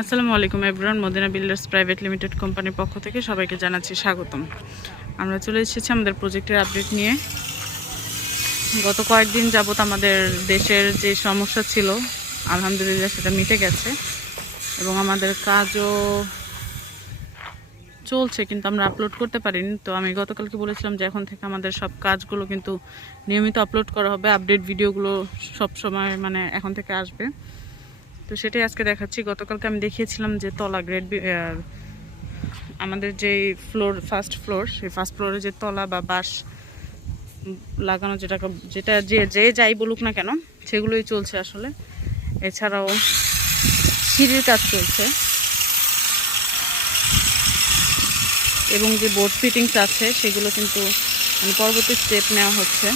আসসালামু আলাইকুম everyone, Madina builders private limited কোম্পানির পক্ষ থেকে সবাইকে জানাচ্ছি স্বাগতম। আমরা চলে এসেছি আমাদের প্রজেক্টের আপডেট নিয়ে। গত কয়েকদিন যাবত আমাদের দেশের যে সমস্যা ছিল আলহামদুলিল্লাহ সেটা মিটে গেছে এবং আমাদের কাজও চলছে, কিন্তু আমরা আপলোড করতে পারিনি। তো আমি গতকালকে বলেছিলাম যে এখন থেকে আমাদের সব কাজগুলো কিন্তু নিয়মিত আপলোড করা হবে, আপডেট ভিডিওগুলো সব সময় এখন থেকে আসবে। তো সেটাই আজকে দেখাচ্ছি। গতকালকে আমি দেখিয়েছিলাম যে তলা গ্রেড আমাদের যে ফার্স্ট ফ্লোর, সেই ফার্স্ট ফ্লোরে যে তলা বা বাঁশ লাগানো, যেটা যে যাই বলুক না কেন সেগুলোই চলছে আসলে। এছাড়াও সিঁড়ির কাজ চলছে এবং যে বোর্ড ফিটিংস আছে সেগুলো কিন্তু পরবর্তী স্টেপ নেওয়া হচ্ছে।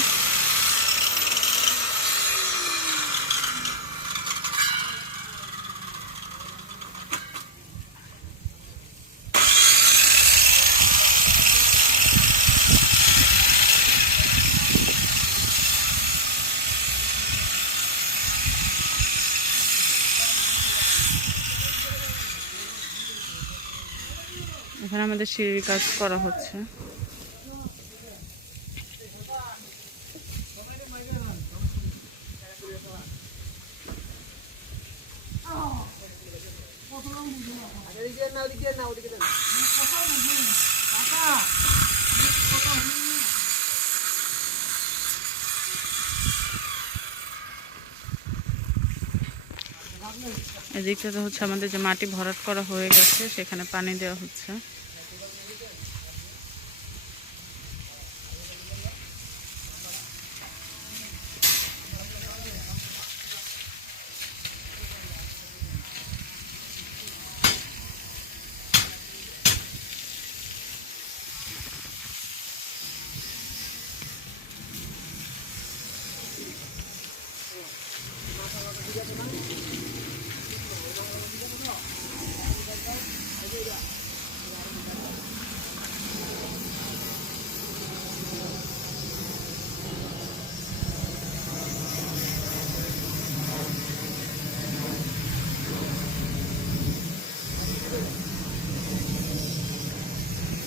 এখানে আমাদের সিঁড়ির কাজ করা হচ্ছে। এদিকটাতে হচ্ছে আমাদের যে মাটি ভরাট করা হয়ে গেছে, সেখানে পানি দেওয়া হচ্ছে।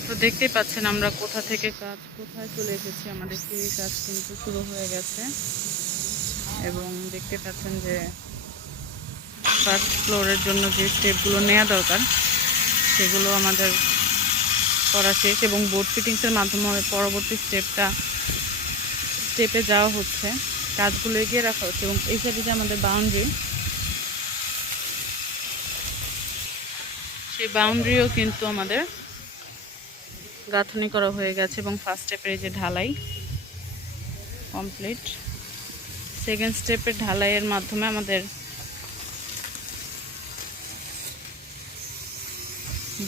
তো দেখতেই পাচ্ছেন আমরা কোথায় চলে এসেছি। আমাদের সিঁড়ির কাজ কিন্তু শুরু হয়ে গেছে এবং দেখতে পাচ্ছেন যে ফার্স্ট ফ্লোরের জন্য যে স্টেপগুলো নেওয়া দরকার সেগুলো আমাদের করা শেষ এবং বোর্ড ফিটিংসের মাধ্যমে পরবর্তী স্টেপে যাওয়া হচ্ছে। কাজগুলো এগিয়ে রাখা হচ্ছে এবং এই সাইডে যে আমাদের বাউন্ডারি, সেই বাউন্ডারিও কিন্তু আমাদের গাঁথনি করা হয়ে গেছে এবং ফার্স্ট স্টেপের এই যে ঢালাই কমপ্লিট। সেকেন্ড স্টেপের ঢালাইয়ের মাধ্যমে আমাদের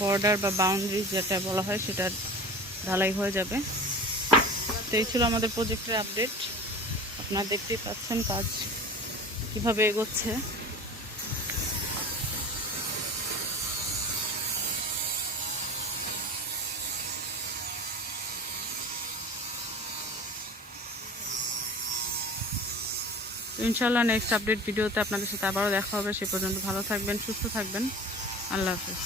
বর্ডার বা বাউন্ডারি যেটা বলা হয় সেটা ঢালাই হয়ে যাবে। তো এই ছিল আমাদের প্রজেক্টের আপডেট। আপনারা দেখতেই পাচ্ছেন কাজ কিভাবে এগোচ্ছে। তো ইনশাআল্লাহ নেক্সট আপডেট ভিডিওতে আপনাদের সাথে আবারও দেখা হবে। সে পর্যন্ত ভালো থাকবেন, সুস্থ থাকবেন। আল্লাহ হাফেজ।